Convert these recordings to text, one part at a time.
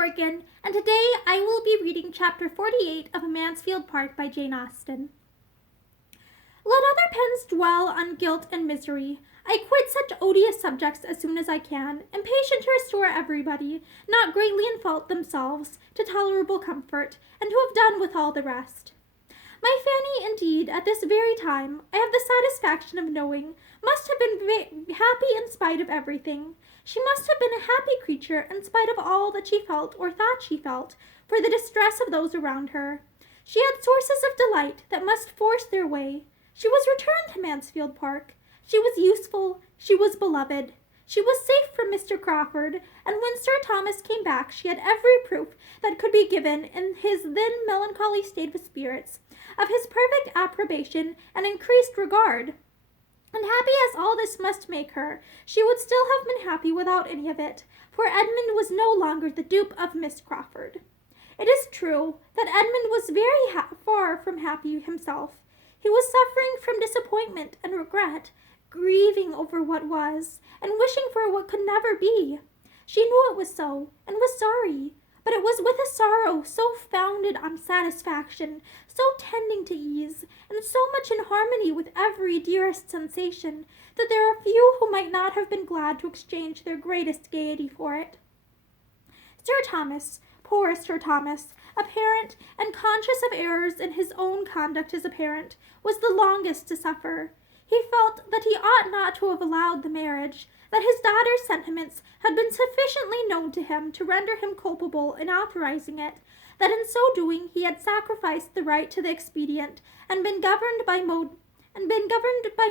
Morgan, and today I will be reading chapter 48 of Mansfield Park by Jane Austen. Let other pens dwell on guilt and misery. I quit such odious subjects as soon as I can, impatient to restore everybody, not greatly in fault themselves, to tolerable comfort, and to have done with all the rest. My Fanny, indeed, at this very time, I have the satisfaction of knowing, must have been happy in spite of everything. She must have been a happy creature in spite of all that she felt or thought she felt, for the distress of those around her. She had sources of delight that must force their way. She was returned to Mansfield Park. She was useful. She was beloved. She was safe from Mr. Crawford, and when Sir Thomas came back, she had every proof that could be given in his then melancholy state of spirits, of his perfect approbation and increased regard. And happy as all this must make her, she would still have been happy without any of it, for Edmund was no longer the dupe of Miss Crawford. It is true that Edmund was very far from happy himself. He was suffering from disappointment and regret, grieving over what was, and wishing for what could never be. She knew it was so, and was sorry, but it was with a sorrow so founded on satisfaction, so tending to ease, and so much in harmony with every dearest sensation, that there are few who might not have been glad to exchange their greatest gaiety for it. Sir Thomas, poor Sir Thomas, a parent, and conscious of errors in his own conduct as a parent, was the longest to suffer. He felt that he ought not to have allowed the marriage, that his daughter's sentiments had been sufficiently known to him to render him culpable in authorizing it, that in so doing he had sacrificed the right to the expedient, and been governed by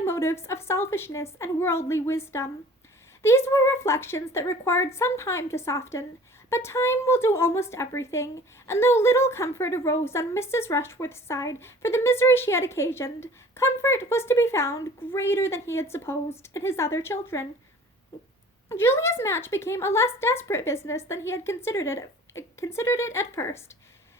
motives of selfishness and worldly wisdom. These were reflections that required some time to soften, but time will do almost everything, and though little comfort arose on Mrs. Rushworth's side for the misery she had occasioned, comfort was to be found greater than he had supposed in his other children. Julia's match became a less desperate business than he had considered it at first.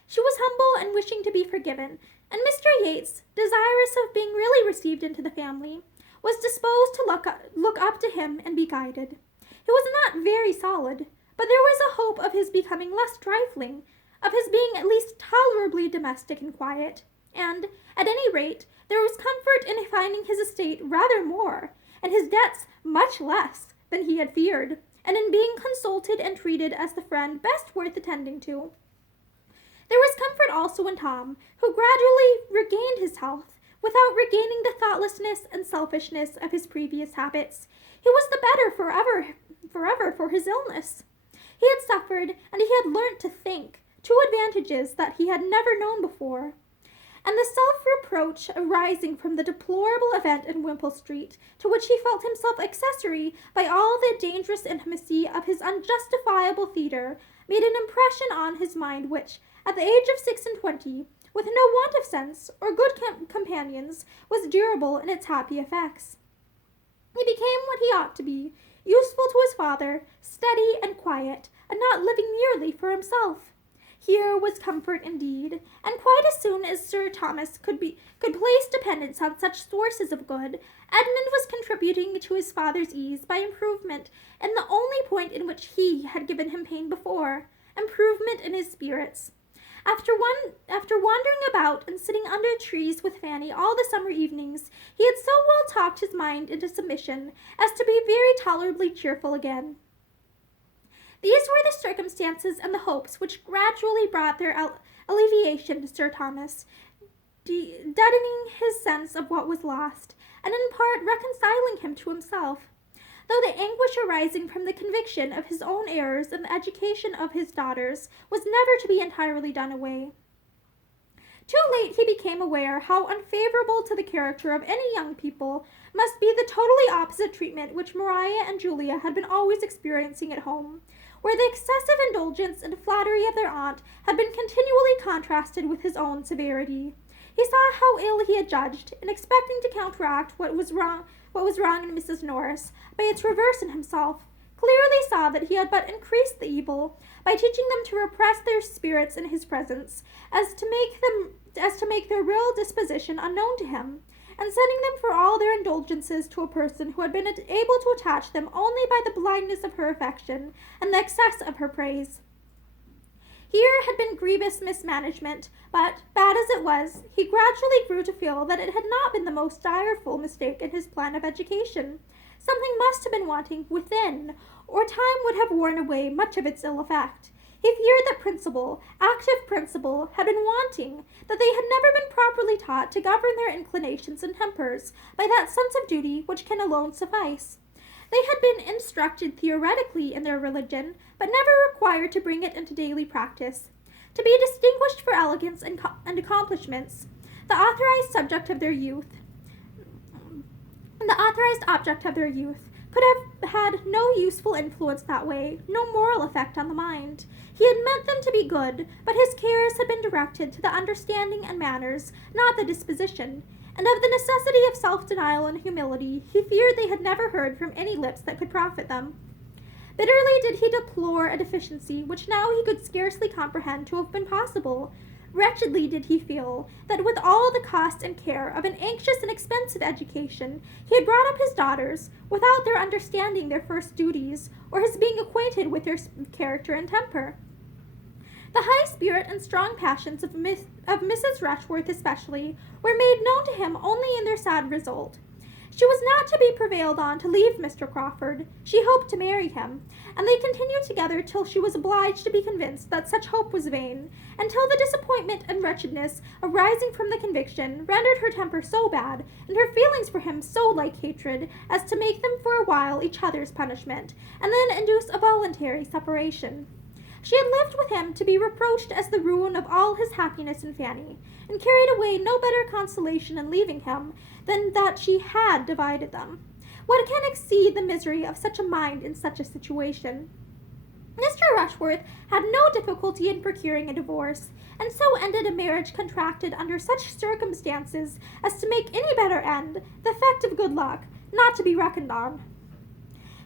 She was humble and wishing to be forgiven, and Mr. Yates, desirous of being really received into the family, was disposed to look up to him and be guided. He was not very solid, but there was a hope of his becoming less trifling, of his being at least tolerably domestic and quiet, and, at any rate, there was comfort in finding his estate rather more, and his debts much less, than he had feared, and in being consulted and treated as the friend best worth attending to. There was comfort also in Tom, who gradually regained his health, without regaining the thoughtlessness and selfishness of his previous habits. He was the better forever for his illness. He had suffered, and he had learnt to think, two advantages that he had never known before. And the self-reproach arising from the deplorable event in Wimpole Street, to which he felt himself accessory by all the dangerous intimacy of his unjustifiable theatre, made an impression on his mind which, at the age of 26, with no want of sense or good companions, was durable in its happy effects. He became what he ought to be, useful to his father, steady and quiet, and not living merely for himself. Here was comfort indeed, and quite as soon as Sir Thomas could place dependence on such sources of good, Edmund was contributing to his father's ease by improvement in the only point in which he had given him pain before, improvement in his spirits. After wandering about and sitting under trees with Fanny all the summer evenings, he had so well talked his mind into submission as to be very tolerably cheerful again. These were the circumstances and the hopes which gradually brought their alleviation to Sir Thomas, deadening his sense of what was lost, and in part reconciling him to himself, though the anguish arising from the conviction of his own errors in the education of his daughters was never to be entirely done away. Too late he became aware how unfavorable to the character of any young people must be the totally opposite treatment which Maria and Julia had been always experiencing at home, where the excessive indulgence and flattery of their aunt had been continually contrasted with his own severity. He saw how ill he had judged, in expecting to counteract what was wrong in Mrs. Norris, by its reverse in himself, clearly saw that he had but increased the evil, by teaching them to repress their spirits in his presence, as to make their real disposition unknown to him, and sending them for all their indulgences to a person who had been able to attach them only by the blindness of her affection and the excess of her praise. Here had been grievous mismanagement, but, bad as it was, he gradually grew to feel that it had not been the most direful mistake in his plan of education. Something must have been wanting within, or time would have worn away much of its ill effect. He feared that principle, active principle, had been wanting, that they had never been properly taught to govern their inclinations and tempers by that sense of duty which can alone suffice. They had been instructed theoretically in their religion, but never required to bring it into daily practice. To be distinguished for elegance and accomplishments, the authorized object of their youth, could have had no useful influence that way, no moral effect on the mind. He had meant them to be good, but his cares had been directed to the understanding and manners, not the disposition. And of the necessity of self-denial and humility, he feared they had never heard from any lips that could profit them. Bitterly did he deplore a deficiency which now he could scarcely comprehend to have been possible. Wretchedly did he feel that with all the cost and care of an anxious and expensive education, he had brought up his daughters without their understanding their first duties, or his being acquainted with their character and temper. The high spirit and strong passions of Mrs. Rushworth especially were made known to him only in their sad result. She was not to be prevailed on to leave Mr. Crawford. She hoped to marry him, and they continued together till she was obliged to be convinced that such hope was vain, until the disappointment and wretchedness arising from the conviction rendered her temper so bad, and her feelings for him so like hatred, as to make them for a while each other's punishment, and then induce a voluntary separation. She had lived with him to be reproached as the ruin of all his happiness and Fanny, and carried away no better consolation in leaving him than that she had divided them. What can exceed the misery of such a mind in such a situation? Mr. Rushworth had no difficulty in procuring a divorce, and so ended a marriage contracted under such circumstances as to make any better end the effect of good luck, not to be reckoned on.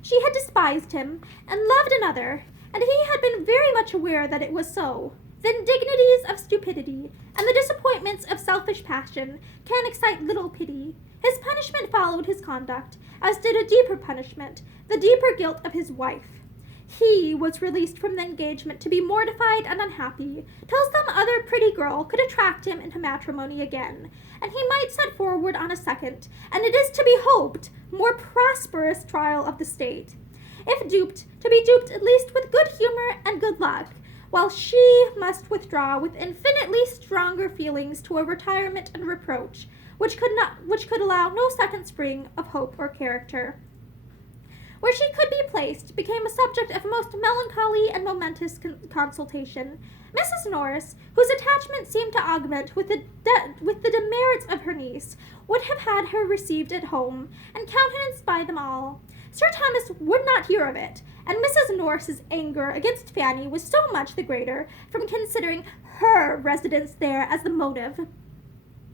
She had despised him, and loved another, and he had been very much aware that it was so. The indignities of stupidity and the disappointments of selfish passion can excite little pity. His punishment followed his conduct, as did a deeper punishment, the deeper guilt of his wife. He was released from the engagement to be mortified and unhappy, till some other pretty girl could attract him into matrimony again, and he might set forward on a second, and it is to be hoped, more prosperous trial of the state. If duped, to be duped at least with good humor and good luck, while she must withdraw with infinitely stronger feelings to a retirement and reproach, which could allow no second spring of hope or character. Where she could be placed became a subject of most melancholy and momentous consultation. Mrs. Norris, whose attachment seemed to augment with the demerits of her niece, would have had her received at home, and countenanced by them all. Sir Thomas would not hear of it, and Mrs. Norris's anger against Fanny was so much the greater from considering her residence there as the motive.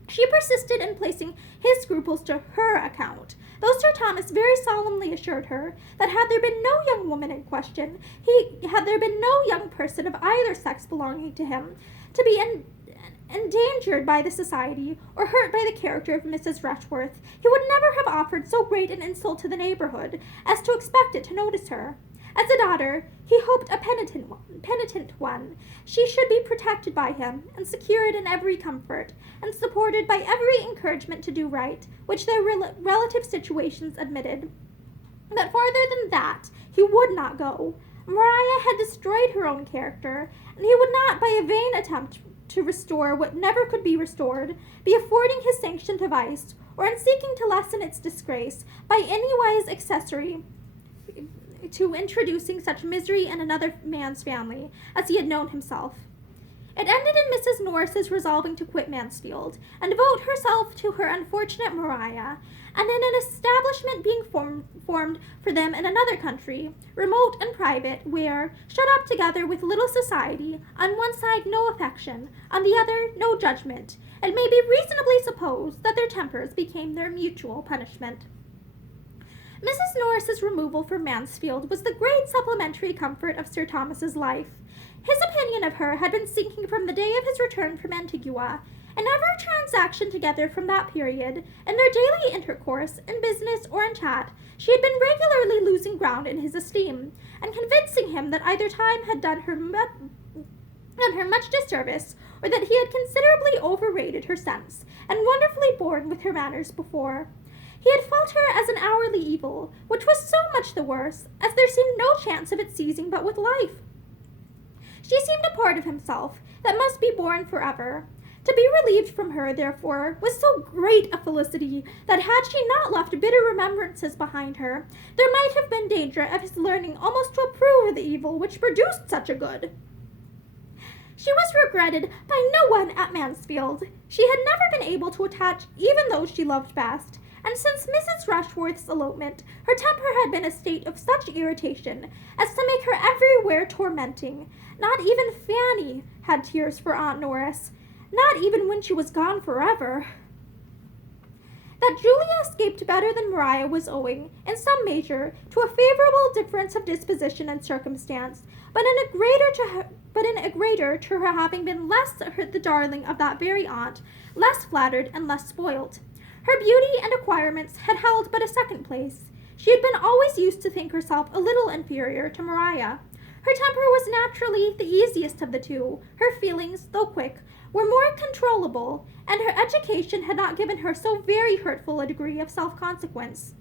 She persisted in placing his scruples to her account, though Sir Thomas very solemnly assured her that had there been no young woman in question, had there been no young person of either sex belonging to him, to be endangered by the society or hurt by the character of Mrs. Rushworth, he would never have offered so great an insult to the neighborhood as to expect it to notice her. As a daughter, he hoped a penitent one. She should be protected by him, and secured in every comfort, and supported by every encouragement to do right, which their relative situations admitted. But farther than that, he would not go. Maria had destroyed her own character, and he would not, by a vain attempt to restore what never could be restored, be affording his sanction to vice, or in seeking to lessen its disgrace by any wise accessory to introducing such misery in another man's family as he had known himself. It ended in Mrs. Norris's resolving to quit Mansfield, and devote herself to her unfortunate Maria, and in an establishment being formed for them in another country, remote and private, where, shut up together with little society, on one side no affection, on the other no judgment, it may be reasonably supposed that their tempers became their mutual punishment. Mrs. Norris's removal from Mansfield was the great supplementary comfort of Sir Thomas's life. His opinion of her had been sinking from the day of his return from Antigua, and every transaction together from that period, in their daily intercourse, in business or in chat, she had been regularly losing ground in his esteem, and convincing him that either time had done her done her much disservice, or that he had considerably overrated her sense, and wonderfully borne with her manners before. He had felt her as an hourly evil, which was so much the worse, as there seemed no chance of its ceasing but with life. She seemed a part of himself that must be borne forever. To be relieved from her, therefore, was so great a felicity that had she not left bitter remembrances behind her, there might have been danger of his learning almost to approve of the evil which produced such a good. She was regretted by no one at Mansfield. She had never been able to attach even those she loved best, and since Mrs. Rushworth's elopement, her temper had been in a state of such irritation as to make her everywhere tormenting. Not even Fanny had tears for Aunt Norris, not even when she was gone forever. That Julia escaped better than Maria was owing, in some measure, to a favorable difference of disposition and circumstance, but in a greater to her having been less the darling of that very aunt, less flattered and less spoilt. Her beauty and acquirements had held but a second place. She had been always used to think herself a little inferior to Maria. Her temper was naturally the easiest of the two. Her feelings, though quick, were more controllable, and her education had not given her so very hurtful a degree of self-consequence.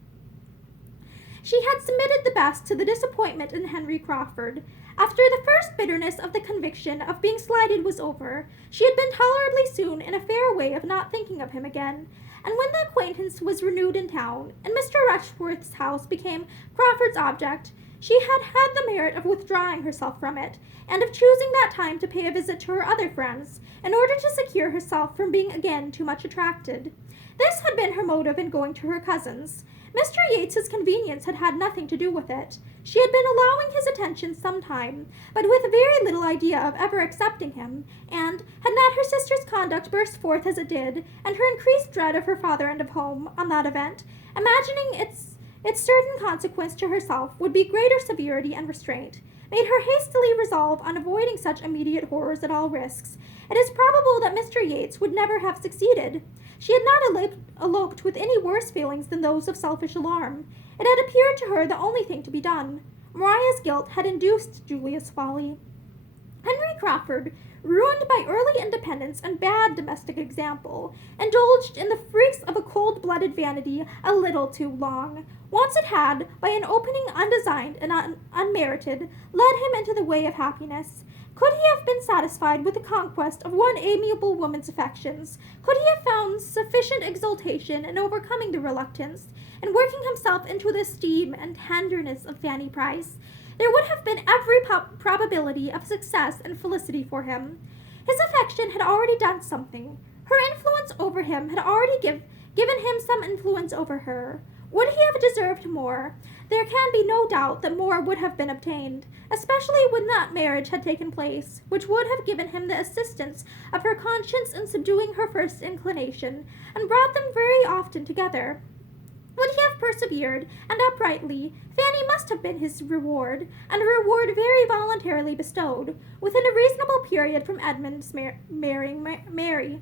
She had submitted the best to the disappointment in Henry Crawford. After the first bitterness of the conviction of being slighted was over, she had been tolerably soon in a fair way of not thinking of him again, and when the acquaintance was renewed in town, and Mr. Rushworth's house became Crawford's object, she had had the merit of withdrawing herself from it, and of choosing that time to pay a visit to her other friends, in order to secure herself from being again too much attracted. This had been her motive in going to her cousin's. Mr. Yates's convenience had had nothing to do with it. She had been allowing his attention some time, but with very little idea of ever accepting him, and, had not her sister's conduct burst forth as it did, and her increased dread of her father and of home, on that event, imagining its certain consequence to herself would be greater severity and restraint, made her hastily resolve on avoiding such immediate horrors at all risks. It is probable that Mr. Yates would never have succeeded. She had not eloped with any worse feelings than those of selfish alarm. It had appeared to her the only thing to be done. Maria's guilt had induced Julia's folly. Henry Crawford, ruined by early independence and bad domestic example, indulged in the freaks of a cold-blooded vanity a little too long. Once it had, by an opening undesigned and unmerited, led him into the way of happiness. Could he have been satisfied with the conquest of one amiable woman's affections? Could he have found sufficient exultation in overcoming the reluctance, in working himself into the esteem and tenderness of Fanny Price? There would have been every probability of success and felicity for him. His affection had already done something. Her influence over him had already given him some influence over her. Would he have deserved more? There can be no doubt that more would have been obtained, especially when that marriage had taken place, which would have given him the assistance of her conscience in subduing her first inclination, and brought them very often together. Would he have persevered, and uprightly, Fanny must have been his reward, and a reward very voluntarily bestowed, within a reasonable period from Edmund's marrying Mary.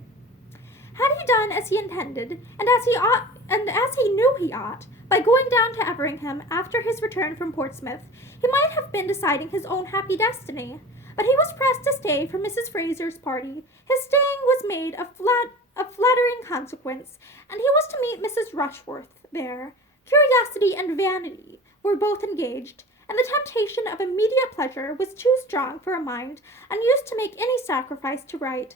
Had he done as he intended, and as he knew he ought, by going down to Everingham after his return from Portsmouth, he might have been deciding his own happy destiny. But he was pressed to stay for Mrs. Fraser's party. His staying was made of flattering consequence, and he was to meet Mrs. Rushworth there. Curiosity and vanity were both engaged, and the temptation of immediate pleasure was too strong for a mind unused to make any sacrifice to right.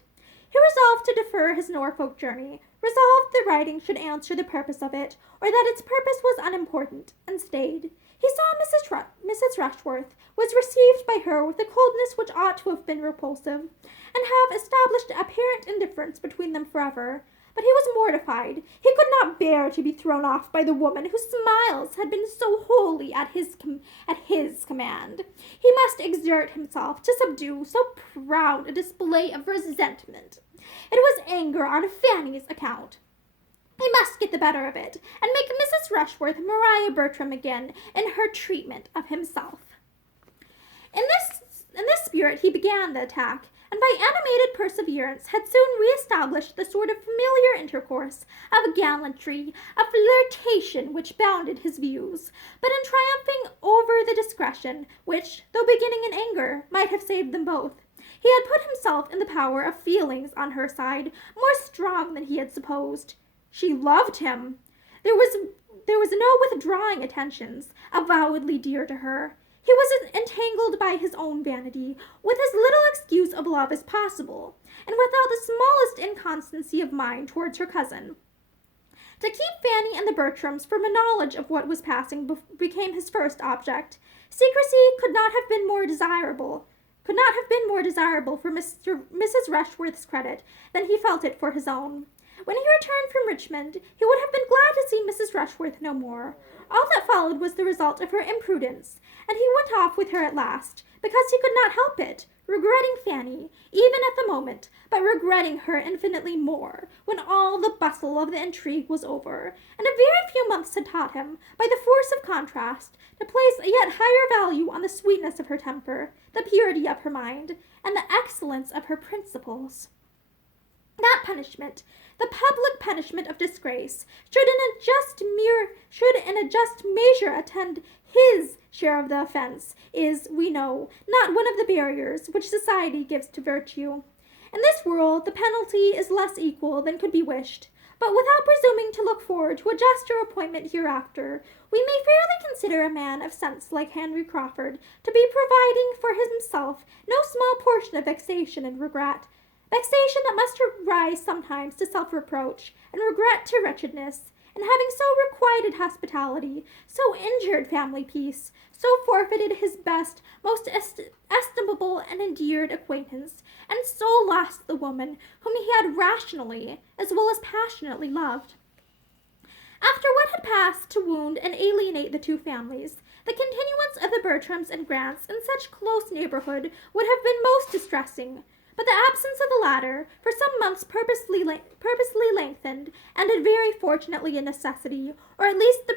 He resolved to defer his Norfolk journey, resolved the writing should answer the purpose of it, or that its purpose was unimportant, and stayed. He saw Mrs. Rushworth, was received by her with a coldness which ought to have been repulsive, and have established apparent indifference between them forever. But he was mortified. He could not bear to be thrown off by the woman whose smiles had been so wholly at his command. He must exert himself to subdue so proud a display of resentment. It was anger on Fanny's account. He must get the better of it, and make Mrs. Rushworth Maria Bertram again in her treatment of himself. In this spirit he began the attack, and by animated perseverance had soon re-established the sort of familiar intercourse, of gallantry, of flirtation which bounded his views, but in triumphing over the discretion which, though beginning in anger, might have saved them both, he had put himself in the power of feelings on her side more strong than he had supposed. She loved him. There was no withdrawing attentions, avowedly dear to her. He was as entangled by his own vanity, with as little excuse of love as possible, and without the smallest inconstancy of mind towards her cousin. To keep Fanny and the Bertrams from a knowledge of what was passing became his first object. Secrecy could not have been more desirable for Mrs. Rushworth's credit than he felt it for his own. When he returned from Richmond, he would have been glad to see Mrs. Rushworth no more. All that followed was the result of her imprudence, and he went off with her at last, because he could not help it, regretting Fanny, even at the moment, but regretting her infinitely more, when all the bustle of the intrigue was over, and a very few months had taught him, by the force of contrast, to place a yet higher value on the sweetness of her temper, the purity of her mind, and the excellence of her principles. That punishment, the public punishment of disgrace, should in a just measure attend his share of the offense, is, we know, not one of the barriers which society gives to virtue. In this world the penalty is less equal than could be wished, but without presuming to look forward to a juster appointment hereafter, we may fairly consider a man of sense like Henry Crawford to be providing for himself no small portion of vexation and regret, vexation that must rise sometimes to self-reproach, and regret to wretchedness, and having so requited hospitality, so injured family peace, so forfeited his best, most estimable and endeared acquaintance, and so lost the woman whom he had rationally, as well as passionately loved. After what had passed to wound and alienate the two families, the continuance of the Bertrams and Grants in such close neighborhood would have been most distressing, but the absence of the latter, for some months purposely lengthened, ended very fortunately in necessity, or at least the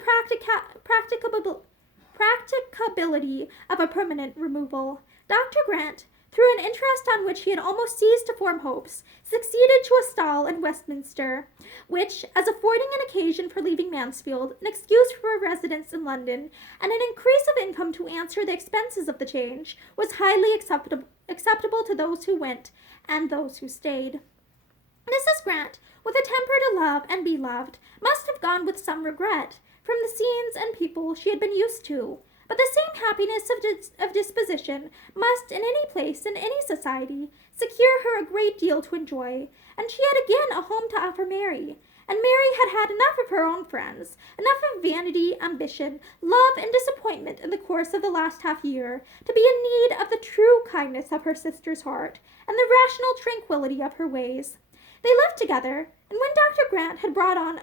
practicability of a permanent removal. Dr. Grant, through an interest on which he had almost ceased to form hopes, succeeded to a stall in Westminster, which, as affording an occasion for leaving Mansfield, an excuse for a residence in London, and an increase of income to answer the expenses of the change, was highly acceptable to those who went and those who stayed. Mrs. Grant, with a temper to love and be loved, must have gone with some regret from the scenes and people she had been used to, but the same happiness of disposition must, in any place, in any society, secure her a great deal to enjoy, and she had again a home to offer Mary, and Mary had had enough of her own friends, enough of vanity, ambition, love, and disappointment in the course of the last half-year, to be in need of the true kindness of her sister's heart, and the rational tranquillity of her ways. They lived together, and when Dr. Grant had brought on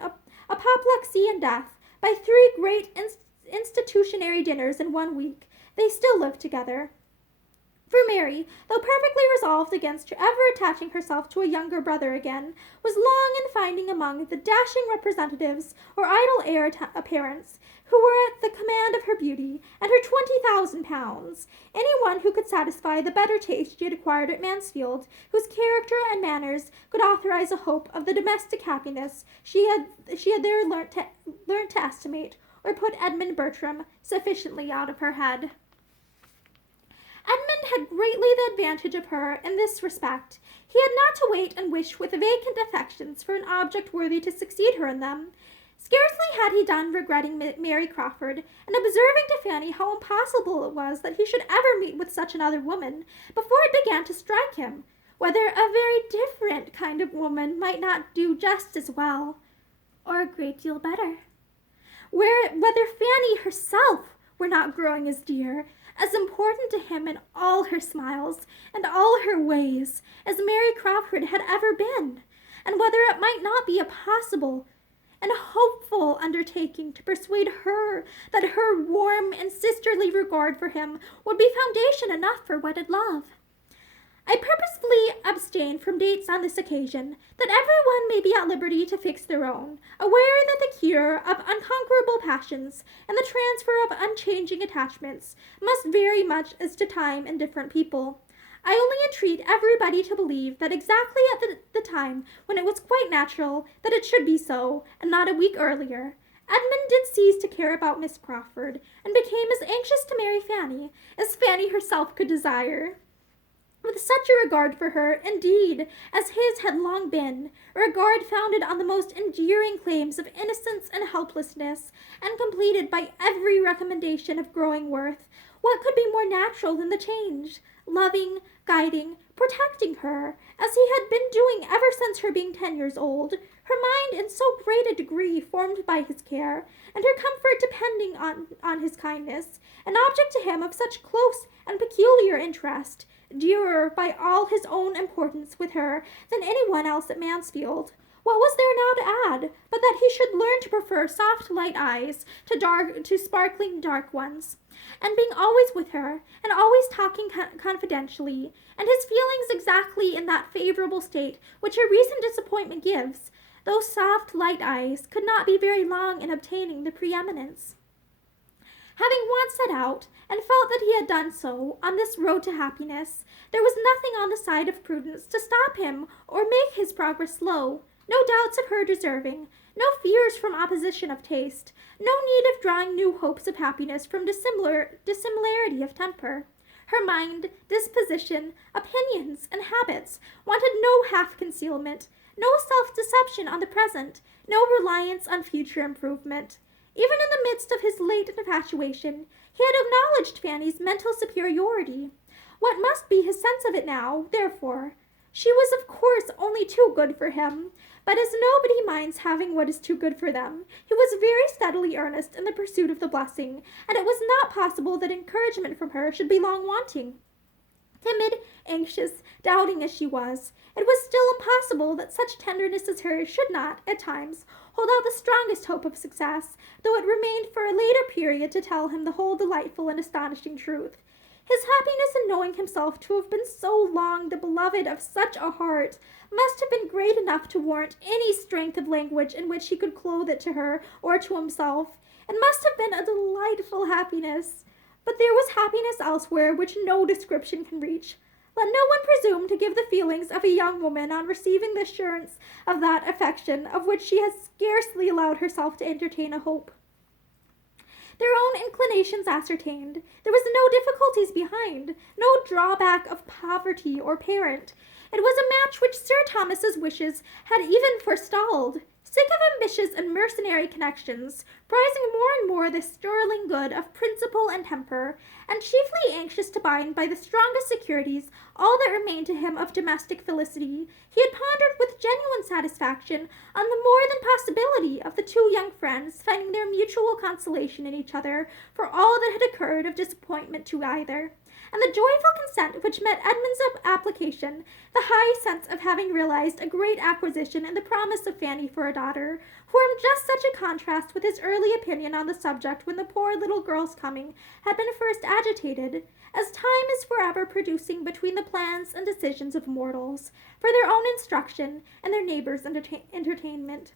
apoplexy and death by 3 great institutionary dinners in 1 week, they still lived together. For Mary, though perfectly resolved against ever attaching herself to a younger brother again, was long in finding among the dashing representatives or idle heir apparents who were at the command of her beauty and her £20,000 any one who could satisfy the better taste she had acquired at Mansfield, whose character and manners could authorize a hope of the domestic happiness she had there learnt to estimate, or put Edmund Bertram sufficiently out of her head. Edmund had greatly the advantage of her in this respect. He had not to wait and wish with vacant affections for an object worthy to succeed her in them. Scarcely had he done regretting Mary Crawford, and observing to Fanny how impossible it was that he should ever meet with such another woman, before it began to strike him, whether a very different kind of woman might not do just as well, or a great deal better. Whether Fanny herself were not growing as dear, as important to him in all her smiles and all her ways as Mary Crawford had ever been, and whether it might not be a possible and hopeful undertaking to persuade her that her warm and sisterly regard for him would be foundation enough for wedded love. I purposefully abstain from dates on this occasion, that everyone may be at liberty to fix their own, aware that the cure of unconquerable passions and the transfer of unchanging attachments must vary much as to time and different people. I only entreat everybody to believe that exactly at the time when it was quite natural that it should be so, and not a week earlier, Edmund did cease to care about Miss Crawford, and became as anxious to marry Fanny as Fanny herself could desire. With such a regard for her, indeed, as his had long been, a regard founded on the most endearing claims of innocence and helplessness, and completed by every recommendation of growing worth, what could be more natural than the change? Loving, guiding, protecting her, as he had been doing ever since her being 10 years old, her mind in so great a degree formed by his care, and her comfort depending on his kindness, an object to him of such close and peculiar interest, dearer by all his own importance with her than any one else at Mansfield. What was there now to add, but that he should learn to prefer soft light eyes to sparkling dark ones, and being always with her, and always talking confidentially, and his feelings exactly in that favorable state which a recent disappointment gives, those soft light eyes could not be very long in obtaining the preeminence. Having once set out, and felt that he had done so, on this road to happiness, there was nothing on the side of prudence to stop him or make his progress slow, no doubts of her deserving, no fears from opposition of taste, no need of drawing new hopes of happiness from dissimilarity of temper. Her mind, disposition, opinions, and habits wanted no half-concealment, no self-deception on the present, no reliance on future improvement. Even in the midst of his late infatuation, he had acknowledged Fanny's mental superiority. What must be his sense of it now, therefore? She was of course only too good for him, but as nobody minds having what is too good for them, he was very steadily earnest in the pursuit of the blessing, and it was not possible that encouragement from her should be long wanting. Timid, anxious, doubting as she was, it was still impossible that such tenderness as hers should not, at times, hold out the strongest hope of success, though it remained for a later period to tell him the whole delightful and astonishing truth. His happiness in knowing himself to have been so long the beloved of such a heart must have been great enough to warrant any strength of language in which he could clothe it to her or to himself. It must have been a delightful happiness. But there was happiness elsewhere which no description can reach. Let no one presume to give the feelings of a young woman on receiving the assurance of that affection of which she has scarcely allowed herself to entertain a hope. Their own inclinations ascertained, there was no difficulties behind, no drawback of poverty or parent. It was a match which Sir Thomas's wishes had even forestalled. Sick of ambitious and mercenary connections, prizing more and more the sterling good of principle and temper, and chiefly anxious to bind by the strongest securities all that remained to him of domestic felicity, he had pondered with genuine satisfaction on the more than possibility of the two young friends finding their mutual consolation in each other for all that had occurred of disappointment to either. And the joyful consent which met Edmund's application, the high sense of having realized a great acquisition in the promise of Fanny for a daughter, formed just such a contrast with his early opinion on the subject when the poor little girl's coming had been first agitated, as time is forever producing between the plans and decisions of mortals, for their own instruction and their neighbors' entertainment.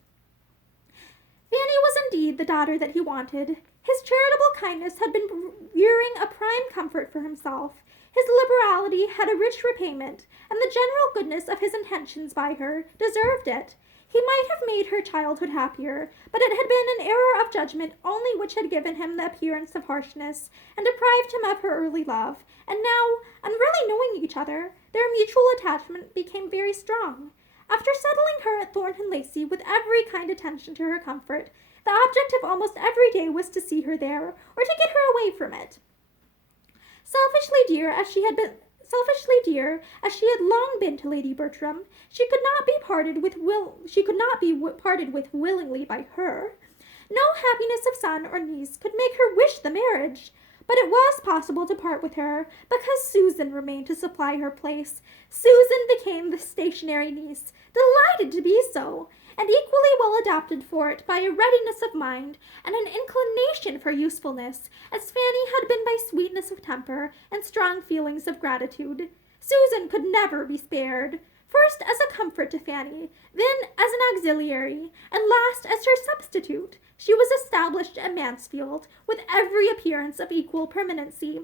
Fanny was indeed the daughter that he wanted. His charitable kindness had been rearing a prime comfort for himself. His liberality had a rich repayment, and the general goodness of his intentions by her deserved it. He might have made her childhood happier, but it had been an error of judgment only which had given him the appearance of harshness, and deprived him of her early love. And now, on really knowing each other, their mutual attachment became very strong. After settling her at Thornton Lacey with every kind attention to her comfort, the object of almost every day was to see her there, or to get her away from it. Selfishly dear as she had long been to Lady Bertram, she could not be parted with willingly by her. No happiness of son or niece could make her wish the marriage. But it was possible to part with her, because Susan remained to supply her place. Susan became the stationary niece, delighted to be so, and equally well adapted for it by a readiness of mind and an inclination for usefulness, as Fanny had been by sweetness of temper and strong feelings of gratitude. Susan could never be spared, first as a comfort to Fanny, then as an auxiliary, and last as her substitute. She was established at Mansfield, with every appearance of equal permanency.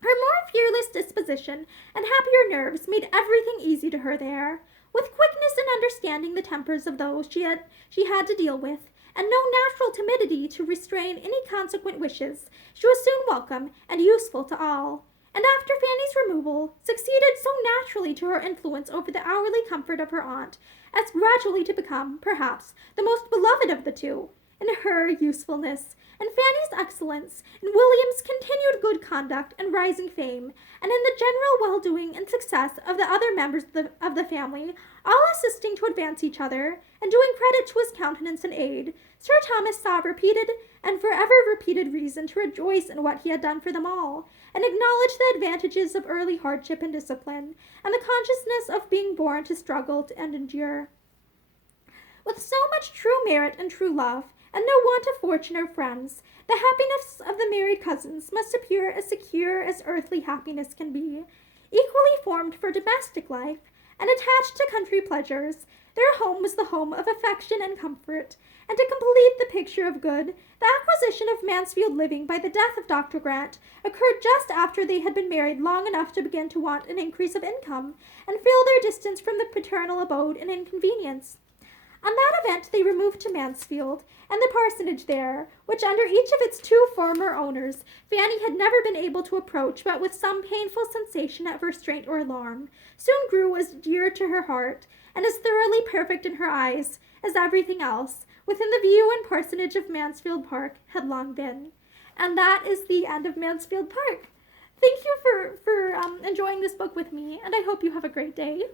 Her more fearless disposition and happier nerves made everything easy to her there. With quickness in understanding the tempers of those she had to deal with, and no natural timidity to restrain any consequent wishes, she was soon welcome and useful to all. And after Fanny's removal, succeeded so naturally to her influence over the hourly comfort of her aunt, as gradually to become, perhaps, the most beloved of the two, in her usefulness, in Fanny's excellence, in William's continued good conduct and rising fame, and in the general well-doing and success of the other members of the family, all assisting to advance each other, and doing credit to his countenance and aid, Sir Thomas saw repeated and forever repeated reason to rejoice in what he had done for them all, and acknowledge the advantages of early hardship and discipline, and the consciousness of being born to struggle and endure. With so much true merit and true love, and no want of fortune or friends, the happiness of the married cousins must appear as secure as earthly happiness can be. Equally formed for domestic life, and attached to country pleasures, their home was the home of affection and comfort, and to complete the picture of good, the acquisition of Mansfield living by the death of Dr. Grant occurred just after they had been married long enough to begin to want an increase of income, and feel their distance from the paternal abode an inconvenience. On that event they removed to Mansfield, and the parsonage there, which under each of its two former owners Fanny had never been able to approach but with some painful sensation of restraint or alarm, soon grew as dear to her heart, and as thoroughly perfect in her eyes, as everything else, within the view and parsonage of Mansfield Park, had long been. And that is the end of Mansfield Park. Thank you for enjoying this book with me, and I hope you have a great day.